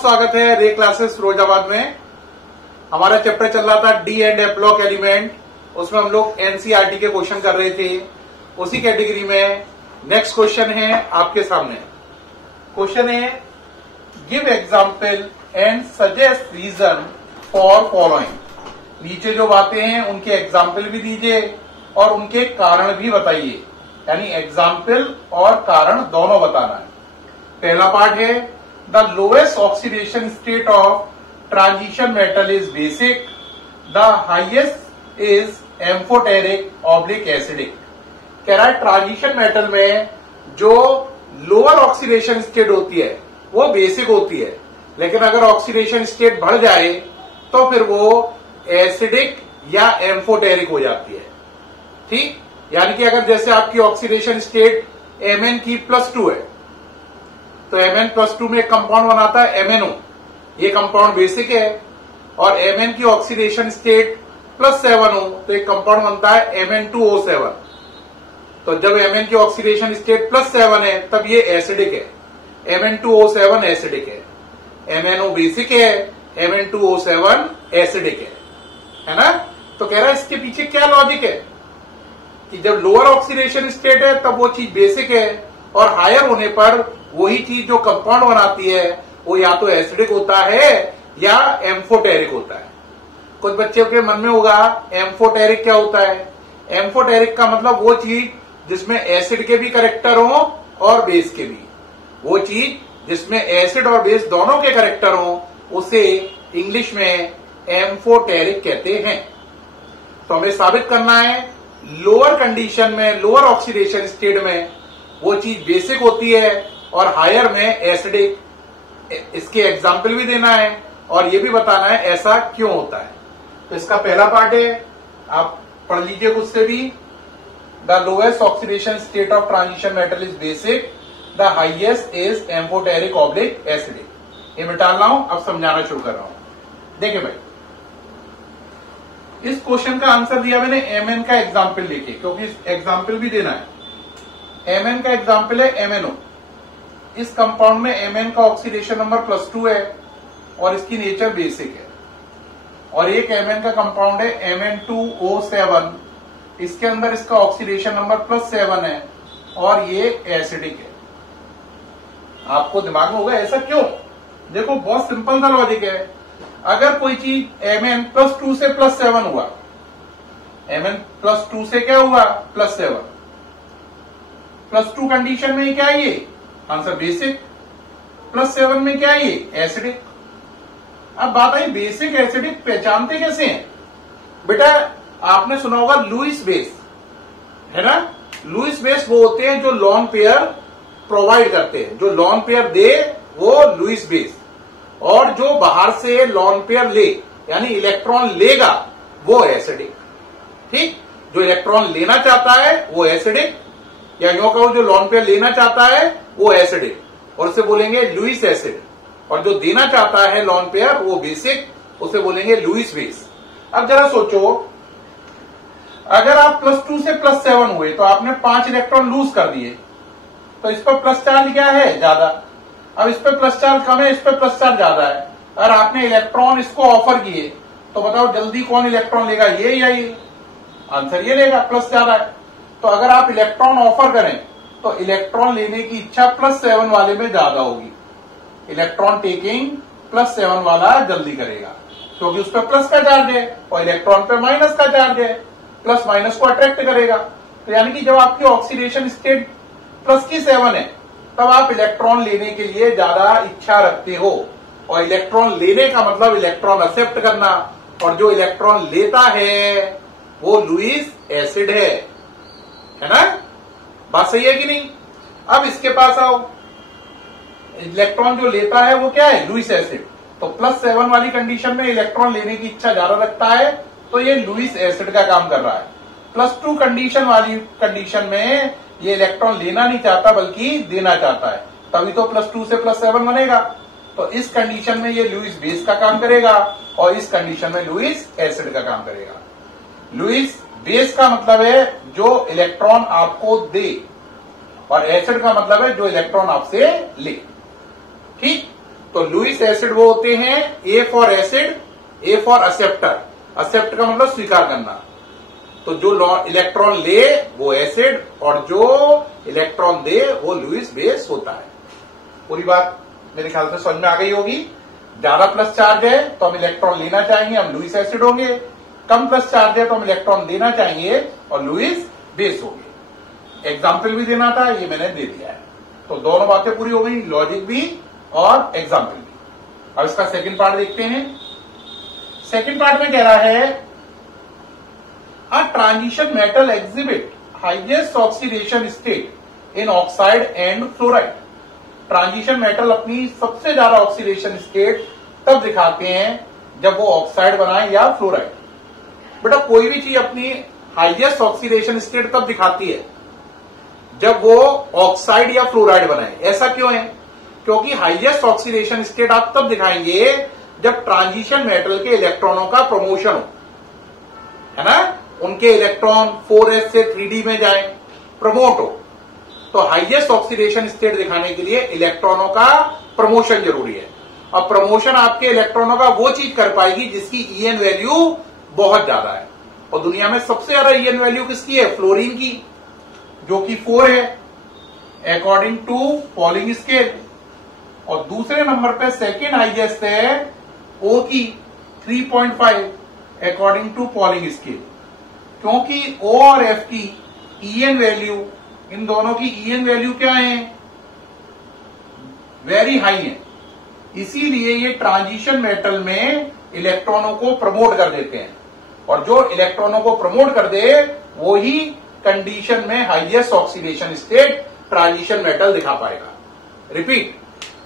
बहुत स्वागत है रे क्लासेस फिरोजाबाद में। हमारा चैप्टर चल रहा था D and F block element. उसमें हम लोग एनसीईआरटी के क्वेश्चन कर रहे थे। उसी कैटेगरी में नेक्स्ट क्वेश्चन है आपके सामने। क्वेश्चन है give example and suggest reason for following. नीचे जो बातें हैं उनके एग्जाम्पल भी दीजिए और उनके कारण भी बताइए, यानी एग्जाम्पल और कारण दोनों बताना है। पहला पार्ट है the lowest oxidation state of transition metal is basic, the highest is amphoteric oblique acidic. कह रहा है ट्रांजिशन मेटल में जो लोअर ऑक्सीडेशन स्टेट होती है वो बेसिक होती है, लेकिन अगर ऑक्सीडेशन स्टेट बढ़ जाए तो फिर वो एसिडिक या एम्फोटेरिक हो जाती है। ठीक, यानी कि अगर जैसे आपकी ऑक्सीडेशन स्टेट Mn की +2 है तो Mn+2 में एक कंपाउंड बनाता है MnO। ये कंपाउंड बेसिक है। और Mn की ऑक्सीडेशन स्टेट +7 हो तो एक कंपाउंड बनता है Mn2O7। तो जब Mn की ऑक्सीडेशन स्टेट +7 है तब ये एसिडिक है। Mn2O7 एसिडिक है, MnO बेसिक है, Mn2O7 एसिडिक है ना। तो कह रहा है इसके पीछे क्या लॉजिक है कि जब लोअर ऑक्सीडेशन स्टेट है तब वो चीज बेसिक है और हायर होने पर वही चीज जो कंपाउंड बनाती है वो या तो एसिडिक होता है या एम्फोटेरिक होता है। कुछ बच्चों के मन में होगा एम्फोटेरिक क्या होता है। एम्फोटेरिक का मतलब वो चीज जिसमें एसिड के भी कैरेक्टर हो और बेस के भी। वो चीज जिसमें एसिड और बेस दोनों के कैरेक्टर हो उसे इंग्लिश में एम्फोटेरिक कहते हैं। तो हमें साबित करना है लोअर कंडीशन में, लोअर ऑक्सीडेशन स्टेट में वो चीज बेसिक होती है और हायर में एसिडिक। इसके एग्जाम्पल भी देना है और ये भी बताना है ऐसा क्यों होता है। तो इसका पहला पार्ट है, आप पढ़ लीजिए खुद से भी। The lowest oxidation state of transition metal is basic, the highest is amphoteric oblique acidic. ये मिटा रहा हूं, अब समझाना शुरू कर रहा हूं। देखिए भाई, इस क्वेश्चन का आंसर दिया मैंने Mn का एग्जाम्पल लेके, क्योंकि एग्जाम्पल भी देना है। Mn का एग्जाम्पल है MnO। इस कंपाउंड में Mn का ऑक्सीडेशन नंबर +2 है और इसकी नेचर बेसिक है। और एक Mn का कंपाउंड है Mn2O7, इसके अंदर इसका ऑक्सीडेशन नंबर +7 है और ये एसिडिक है। आपको दिमाग में होगा ऐसा क्यों। देखो बहुत सिंपल सा लॉजिक है। अगर कोई चीज Mn+2 से +7 हुआ, Mn+2 से क्या हुआ +7, +2 कंडीशन में क्या है ये आंसर बेसिक, +7 में क्या है ये एसिडिक। अब बात आई बेसिक एसिडिक पहचानते कैसे हैं। बेटा आपने सुना होगा लुईस बेस, है ना। लुईस बेस वो होते हैं जो लॉन पेयर प्रोवाइड करते हैं। जो लॉन पेयर दे वो लुईस बेस, और जो बाहर से लॉन पेयर ले यानी इलेक्ट्रॉन लेगा वो एसिडिक। ठीक, जो इलेक्ट्रॉन लेना चाहता है वो एसिडिक, या यूं कहो जो लॉन पेयर लेना चाहता है वो एसिडिक, और उसे बोलेंगे लुईस एसिड। और जो देना चाहता है लॉन पेयर वो बेसिक, उसे बोलेंगे लुईस बेस। अब जरा सोचो, अगर आप +2 से +7 हुए तो आपने 5 इलेक्ट्रॉन लूज कर दिए, तो इस पर प्लस चार्ज क्या है ज्यादा। अब इस पे प्लस चार्ज कम है, इस पे प्लस चार्ज ज्यादा है। अगर आपने इलेक्ट्रॉन इसको ऑफर किए तो बताओ जल्दी कौन इलेक्ट्रॉन लेगा, ये या ये। आंसर ये लेगा, प्लस ज्यादा है। तो अगर आप इलेक्ट्रॉन ऑफर करें तो इलेक्ट्रॉन लेने की इच्छा +7 वाले में ज्यादा होगी। इलेक्ट्रॉन टेकिंग +7 वाला जल्दी करेगा, क्योंकि उस पर प्लस का चार्ज है और इलेक्ट्रॉन पे माइनस का चार्ज है। प्लस माइनस को अट्रैक्ट करेगा। तो यानी कि जब आपकी ऑक्सीडेशन स्टेट +7 है तब आप इलेक्ट्रॉन लेने के लिए ज्यादा इच्छा रखते हो। और इलेक्ट्रॉन लेने का मतलब इलेक्ट्रॉन एक्सेप्ट करना, और जो इलेक्ट्रॉन लेता है वो लुईस एसिड है ना। बात सही है कि नहीं। अब इसके पास आओ, इलेक्ट्रॉन जो लेता है वो क्या है लुईस एसिड। तो +7 वाली कंडीशन में इलेक्ट्रॉन लेने की इच्छा ज्यादा रखता है तो ये लुईस एसिड का काम कर रहा है। +2 कंडीशन वाली कंडीशन में ये इलेक्ट्रॉन लेना नहीं चाहता बल्कि देना चाहता है, तभी तो +2 से +7 बनेगा। तो इस कंडीशन में ये लुईस बेस का काम करेगा और इस कंडीशन में लुईस एसिड का काम करेगा। लुईस बेस का मतलब है जो इलेक्ट्रॉन आपको दे, और एसिड का मतलब है जो इलेक्ट्रॉन आपसे ले। ठीक, तो लुईस एसिड वो होते हैं A for acid, A for acceptor. Accept का मतलब स्वीकार करना। तो जो इलेक्ट्रॉन ले वो एसिड और जो इलेक्ट्रॉन दे वो लुईस बेस होता है। पूरी बात मेरे ख्याल से समझ में आ गई होगी। ज्यादा प्लस चार्ज है तो हम इलेक्ट्रॉन लेना चाहेंगे, हम लुईस एसिड होंगे। कम प्लस चार्ज है तो हम इलेक्ट्रॉन देना चाहेंगे और लुईस बेस होंगे। एग्जाम्पल भी देना था, ये मैंने दे दिया है। तो दोनों बातें पूरी हो गई, लॉजिक भी और एग्जाम्पल भी। अब इसका सेकंड पार्ट देखते हैं। सेकंड पार्ट में कह रहा है a transition metal exhibit highest oxidation state in oxide and fluoride। Transition metal अपनी सबसे ज्यादा ऑक्सीडेशन स्टेट तब दिखाते हैं जब वो ऑक्साइड बनाए या फ्लोराइड। बेटा कोई भी चीज अपनी हाईएस्ट ऑक्सीडेशन स्टेट तब दिखाती है जब वो ऑक्साइड या फ्लोराइड बनाए। ऐसा क्यों है? क्योंकि हाईएस्ट ऑक्सीडेशन स्टेट आप तब दिखाएंगे जब ट्रांजिशन मेटल के इलेक्ट्रॉनों का प्रमोशन हो, है ना। उनके इलेक्ट्रॉन 4s से 3d में जाए, प्रमोट हो। तो हाईएस्ट ऑक्सीडेशन स्टेट दिखाने के लिए इलेक्ट्रॉनों का प्रमोशन जरूरी है। अब प्रमोशन आपके इलेक्ट्रॉनों का वो चीज कर पाएगी जिसकी ईएन वैल्यू बहुत ज्यादा है। और दुनिया में सबसे ज्यादा ईएन वैल्यू किसकी है? फ्लोरीन की, जो कि 4 है अकॉर्डिंग टू पॉलिंग स्केल। और दूसरे नंबर पे सेकेंड हाईएस्ट है ओ की 3.5 अकॉर्डिंग टू पॉलिंग स्केल। क्योंकि ओ और एफ की ईएन वैल्यू, इन दोनों की ईएन वैल्यू क्या है? वेरी हाई है। इसीलिए ये ट्रांजिशन मेटल में इलेक्ट्रॉनों को प्रमोट कर देते हैं। और जो इलेक्ट्रॉनों को प्रमोट कर दे वो ही कंडीशन में highest oxidation state transition metal दिखा पाएगा। Repeat,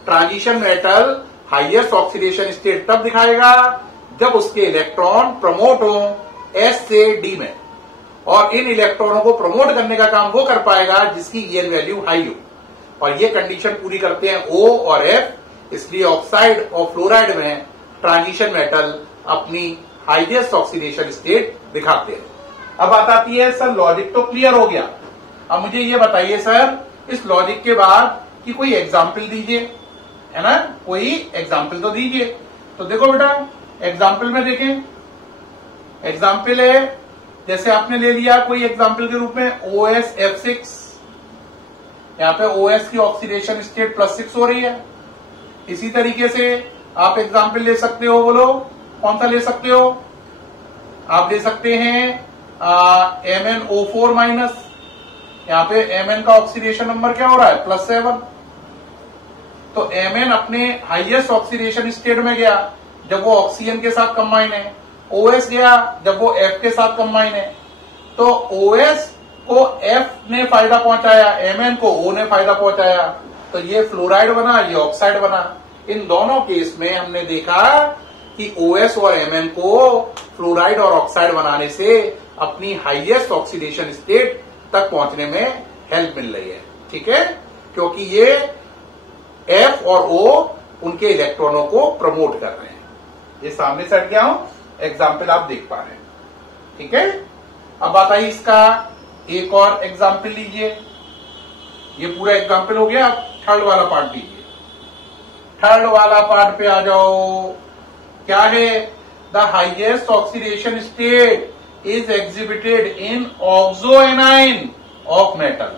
transition metal highest oxidation state तब दिखाएगा जब उसके इलेक्ट्रॉन प्रमोट हो एस से डी में। और इन इलेक्ट्रॉनों को प्रमोट करने का काम वो कर पाएगा जिसकी ईएन वैल्यू हाई हो। और ये कंडीशन पूरी करते हैं ओ और एफ। इसलिए ऑक्साइड और फ्लोराइड में ट्रांजिशन मेटल अपनी हाईएस्ट ऑक्सीडेशन स्टेट दिखाते हैं। अब बात आती है सर लॉजिक तो क्लियर हो गया, अब मुझे ये बताइए सर इस लॉजिक के बाद कि कोई एग्जाम्पल दीजिए, है ना। कोई एग्जाम्पल तो दीजिए। तो देखो बेटा एग्जाम्पल में देखें, एग्जाम्पल है जैसे आपने ले लिया कोई एग्जाम्पल के रूप में OSF6। यहां पे OS की ऑक्सीडेशन स्टेट +6 हो रही है। इसी तरीके से आप एग्जाम्पल ले सकते हो, बोलो कौन सा ले सकते हो? आप ले सकते हैं MnO4-। यहां पे Mn का ऑक्सीडेशन नंबर क्या हो रहा है? +7। तो Mn अपने हाईएस्ट ऑक्सीडेशन स्टेट में गया जब वो ऑक्सीजन के साथ कंबाइन है। OS गया जब वो F के साथ कंबाइन है। तो OS को F ने फायदा पहुंचाया, Mn को O ने फायदा पहुंचाया। तो ये फ्लोराइड बना, ये ऑक्साइड बना। इन दोनों केस में हमने देखा कि OS और Mn को फ्लोराइड और ऑक्साइड बनाने से अपनी हाईएस्ट ऑक्सीडेशन स्टेट तक पहुंचने में हेल्प मिल रही है। ठीक है, क्योंकि ये F और O उनके इलेक्ट्रॉनों को प्रमोट कर रहे हैं। ये सामने से हट गया हूं, एग्जाम्पल आप देख पा रहे हैं। ठीक है, अब बात आई इसका एक और एग्जाम्पल लीजिए। ये पूरा एग्जाम्पल हो गया, अब थर्ड वाला पार्ट लीजिए। थर्ड वाला पार्ट पे आ जाओ। क्या है? The highest oxidation state is exhibited in oxo A9 of metal.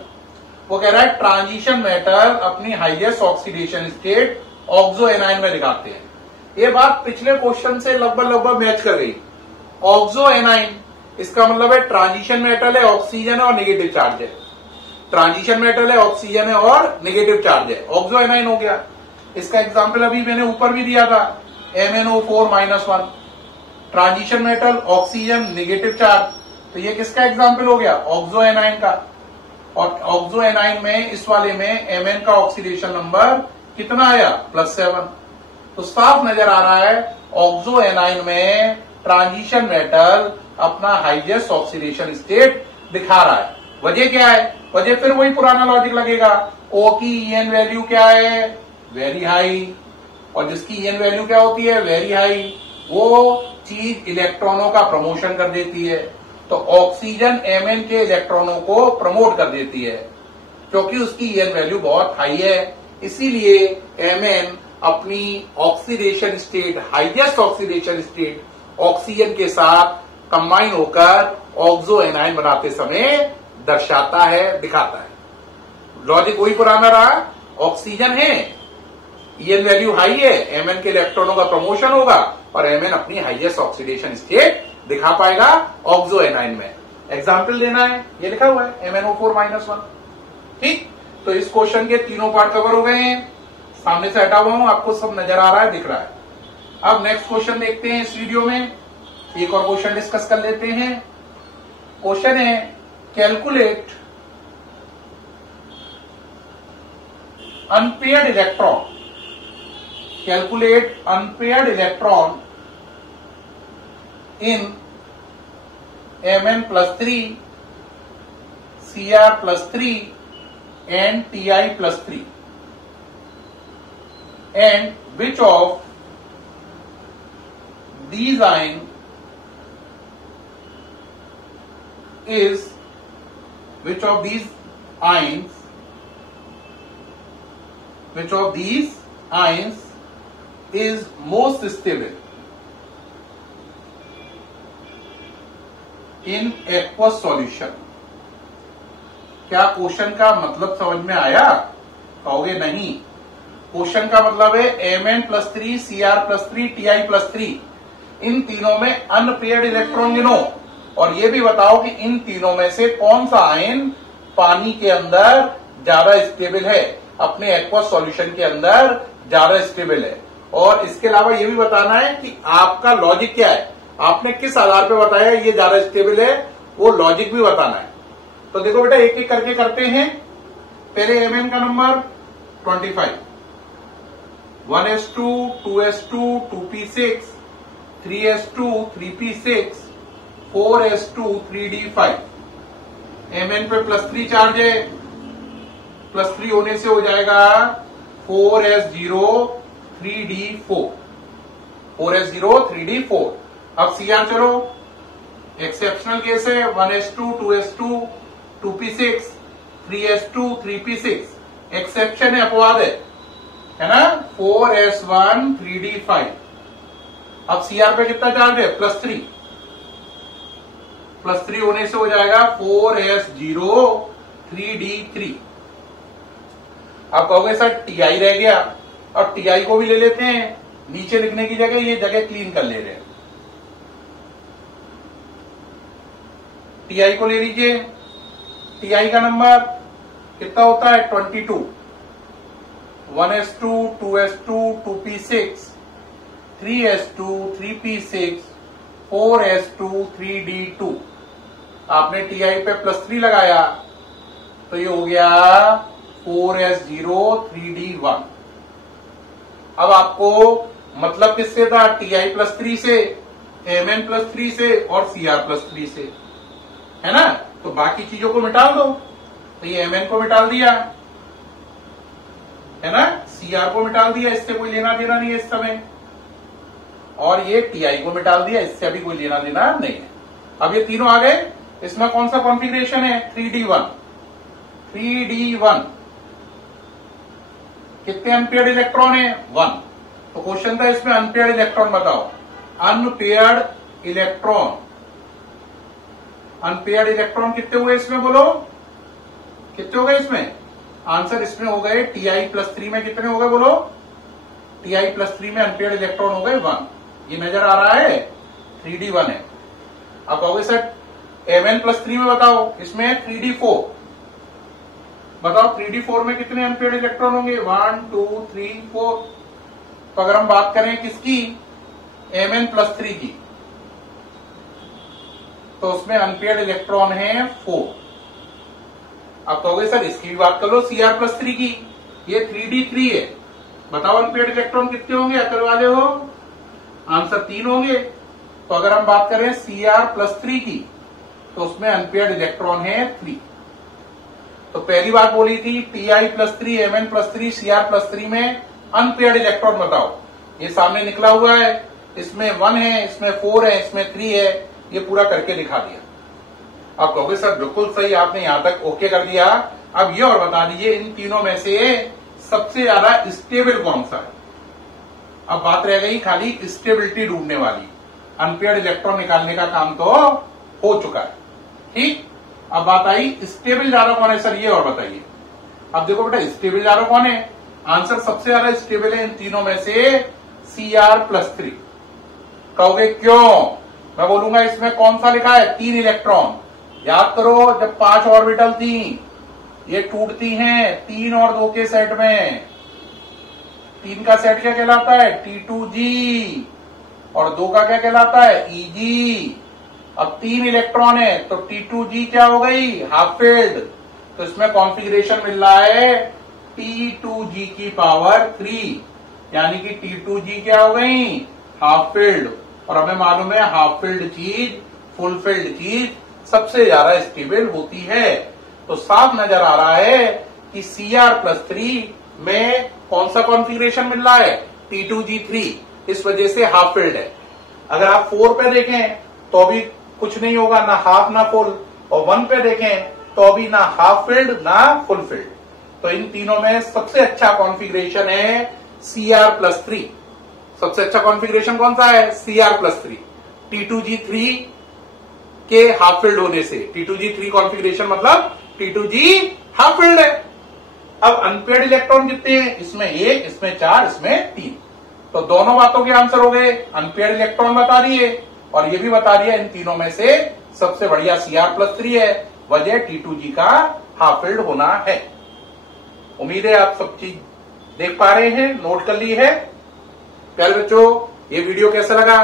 वो कह रहा है ट्रांजिशन मेटल अपनी highest oxidation state oxo A9 में दिखाते हैं। ये बात पिछले क्वेश्चन से लगभग मैच कर गई। ऑक्सो एनाइन इसका मतलब है ट्रांजिशन मेटल है, ऑक्सीजन है और नेगेटिव चार्ज है। ट्रांजिशन मेटल है, ऑक्सीजन है और नेगेटिव चार्ज है, ऑक्सो एनाइन हो गया। इसका एग्जाम्पल अभी मैंने ऊपर भी दिया था, MnO4-1। Transition metal, oxygen, negative charge. तो ये किसका एग्जाम्पल हो गया? ऑक्सो एनाइन का। और ऑक्सो एनाइन में इस वाले में Mn का ऑक्सीडेशन नंबर कितना आया? +7। तो साफ नजर आ रहा है ऑक्सो एनाइन में ट्रांजिशन मेटल अपना हाईएस्ट ऑक्सीडेशन स्टेट दिखा रहा है। वजह क्या है? वजह फिर वही पुराना लॉजिक लगेगा। O की ईएन वैल्यू क्या है? Very high. और जिसकी ईएन वैल्यू क्या होती है? Very high. वो चीज इलेक्ट्रॉनों का प्रमोशन कर देती है। तो ऑक्सीजन Mn के इलेक्ट्रॉनों को प्रमोट कर देती है क्योंकि उसकी ईएन वैल्यू बहुत हाई है। इसीलिए Mn अपनी oxidation state, highest oxidation state oxygen के साथ कंबाइन होकर ऑक्सो एनायन बनाते समय दर्शाता है, दिखाता है। लॉजिक वही पुराना रहा, ऑक्सीजन है, ईएन वैल्यू हाई है, एमएन के इलेक्ट्रॉनों का प्रमोशन होगा और एमएन अपनी हाईएस्ट ऑक्सीडेशन स्टेट दिखा पाएगा ऑक्सो एनायन में। एग्जाम्पल देना है, ये लिखा हुआ है MnO4-1। ठीक, तो इस क्वेश्चन के तीनों पार्ट कवर हो गए हैं। सामने से हटा हुआ हूं, आपको सब नजर आ रहा है, दिख रहा है। अब नेक्स्ट क्वेश्चन देखते हैं इस वीडियो में। एक और क्वेश्चन डिस्कस कर लेते हैं। क्वेश्चन है calculate unpaired electron, calculate unpaired electron in Mn+3, Cr+3 and Ti+3, and which of these ions is most stable in aqueous solution। क्या क्वेश्चन का मतलब समझ में आया? कहोगे नहीं। क्वेश्चन का मतलब है Mn+3, Cr+3, Ti+3, इन तीनों में अनपेयर्ड इलेक्ट्रॉन गिनो और ये भी बताओ कि इन तीनों में से कौन सा आयन पानी के अंदर ज्यादा स्टेबल है, अपने एक्वस सॉल्यूशन के अंदर ज्यादा स्टेबल है। और इसके अलावा ये भी बताना है कि आपका लॉजिक क्या है, आपने किस आधार पे बताया ये ज्यादा स्टेबल है, वो लॉजिक भी बताना है। तो देखो बेटा, एक एक करके करते हैं। पहले Mn का number 25, 1s2, 2s2, 2p6, 3s2, 3p6, 4s2, 3d5। Mn पे +3 चार्ज है, +3 होने से हो जाएगा 4s0, 3d4, 4s0, 3d4। अब Cr चलो, एक्सेप्शनल केस है, 1s2, 2s2, 2p6, 3s2, 3p6। Exception है, अपवाद है ना, 4s1, 3d5। अब Cr पे कितना चार्ज है? +3, +3 होने से हो जाएगा 4s0, 3d3। अब कहोगे सर Ti रह गया, अब Ti को भी ले लेते हैं, नीचे लिखने की जगह ये जगह क्लीन कर ले रहे हैं। Ti को ले लीजिए। Ti का नंबर कितना होता है? 22, 1s2, 2s2, 2p6, 3s2, 3p6, 4s2, 3d2। आपने Ti पे +3 लगाया तो ये हो गया 4s0, 3d1। अब आपको मतलब किससे था? Ti+3 से, Mn+3 से और Cr+3 से, है ना। तो बाकी चीजों को मिटा दो। तो ये Mn को मिटा दिया, है ना, Cr को मिटा दिया, इससे कोई लेना देना नहीं है इस समय, और ये Ti को मिटा दिया, इससे अभी कोई लेना देना नहीं है। अब ये तीनों आ गए। इसमें कौन सा कॉन्फ़िगरेशन है? 3d1। 3d1 कितने अनपेयर्ड इलेक्ट्रॉन है? 1। तो क्वेश्चन था इसमें अनपेयर्ड इलेक्ट्रॉन बताओ। अनपेयर्ड इलेक्ट्रॉन, अनपेयर्ड इलेक्ट्रॉन कितने हुए इसमें? बोलो कितने हो गए इसमें? आंसर इसमें हो गए Ti+3 में कितने हो गए? बोलो Ti+3 में अनपेयर्ड इलेक्ट्रॉन हो गए 1। ये नजर आ रहा है, 3d1 है। अब कहोगे सर Mn+3 में बताओ, इसमें 3d4 बताओ, 3d4 में कितने अनपेयर्ड इलेक्ट्रॉन होंगे? 1, 2, 3, 4। तो अगर हम बात करें किसकी? Mn+3 की, तो उसमें अनपेयर्ड इलेक्ट्रॉन है 4। अब कहोगे सर इसकी भी बात कर लो, Cr+3 की, ये 3d3 है, बताओ अनपेयर्ड इलेक्ट्रॉन कितने होंगे? अकल वाले हो, आंसर 3 होंगे। तो अगर हम बात करें Cr+3 की, तो उसमें अनपेयर्ड इलेक्ट्रॉन है 3। तो पहली बात बोली थी Ti+3, Mn+3, Cr+3 में अनपेयर्ड इलेक्ट्रॉन बताओ। ये सामने निकला हुआ है, इसमें 1 है, इसमें 4 है, इसमें 3 है, ये पूरा करके दिखा दिया। आप कहोगे सर बिल्कुल सही, आपने यहां तक ओके कर दिया। अब ये और बता दीजिए इन तीनों में से सबसे ज्यादा स्टेबल कौन सा है? अब बात रह गई खाली स्टेबिलिटी ढूंढने वाली। अनपेयर्ड इलेक्ट्रॉन निकालने का काम तो हो चुका है, ठीक। अब बात आई स्टेबल जा रहा कौन है सर, ये और बताइए। अब देखो बेटा स्टेबल जा रहा कौन है, आंसर सबसे ज्यादा स्टेबल है इन तीनों में से Cr+3। कहोगे क्यों, मैं बोलूंगा इसमें कौन सा लिखा है, 3 इलेक्ट्रॉन। याद करो जब 5 ऑर्बिटल थी ये टूटती हैं 3 और 2 के सेट में। 3 का सेट क्या कहलाता है, T2G, और 2 का क्या कहलाता है, Eg। अब 3 इलेक्ट्रॉन है तो T2G क्या हो गई, हाफ फील्ड। तो इसमें कॉन्फ़िगरेशन मिल रहा है T2G की पावर 3, यानी कि T2G क्या हो गई, हाफ फील्ड। और हमें मालूम है हाफ फील्ड चीज फुल फील्ड चीज सबसे ज्यादा स्टेबल होती है। तो साफ नजर आ रहा है कि Cr+3 में कौन सा कॉन्फ़िगरेशन मिल रहा है, T2G3, इस वजह से हाफ फील्ड है। अगर आप 4 पे देखें तो भी कुछ नहीं होगा, ना हाफ ना फुल, और 1 पे देखें तो भी ना हाफ फील्ड ना फुल फील्ड। तो इन तीनों में सबसे अच्छा कॉन्फ़िगरेशन है Cr+3। सबसे अच्छा कॉन्फ़िगरेशन कौन सा है, Cr+3, T2G3 के हाफ फील्ड होने से। T2G3 कॉन्फ़िगरेशन मतलब T2G हाफ फील्ड है। अब अनपेयर्ड इलेक्ट्रॉन कितने हैं, इसमें 1, इसमें 4, इसमें 3। तो दोनों बातों के आंसर हो गए। अनपेयर्ड इलेक्ट्रॉन बता दिए और ये भी बता दिया इन तीनों में से सबसे बढ़िया Cr+3 है, वजह T2G का हाफ फील्ड होना है। उम्मीद है आप सब चीज देख पा रहे हैं, नोट कर ली है। प्यारे बच्चों ये वीडियो कैसा लगा,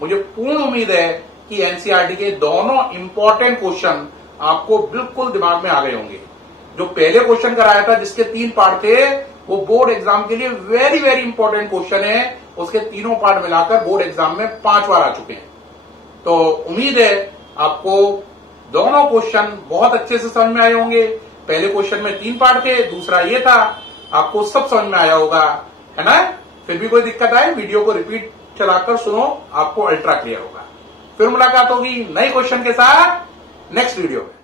मुझे पूर्ण उम्मीद है कि एनसीईआरटी के दोनों इंपॉर्टेंट क्वेश्चन आपको बिल्कुल दिमाग में आ गए होंगे। जो पहले क्वेश्चन कराया था जिसके 3 पार्ट थे वो बोर्ड एग्जाम के लिए वेरी वेरी इंपॉर्टेंट क्वेश्चन है, उसके तीनों पार्ट मिलाकर बोर्ड एग्जाम में 5 बार आ चुके हैं। तो उम्मीद है आपको दोनों क्वेश्चन बहुत अच्छे से समझ में आए होंगे। पहले क्वेश्चन में 3 पार्ट थे, दूसरा ये था, आपको सब समझ में आया होगा, है ना। फिर भी कोई दिक्कत आए वीडियो को रिपीट चलाकर सुनो, आपको अल्ट्रा क्लियर होगा। फिर मुलाकात होगी नए क्वेश्चन के साथ नेक्स्ट वीडियो में।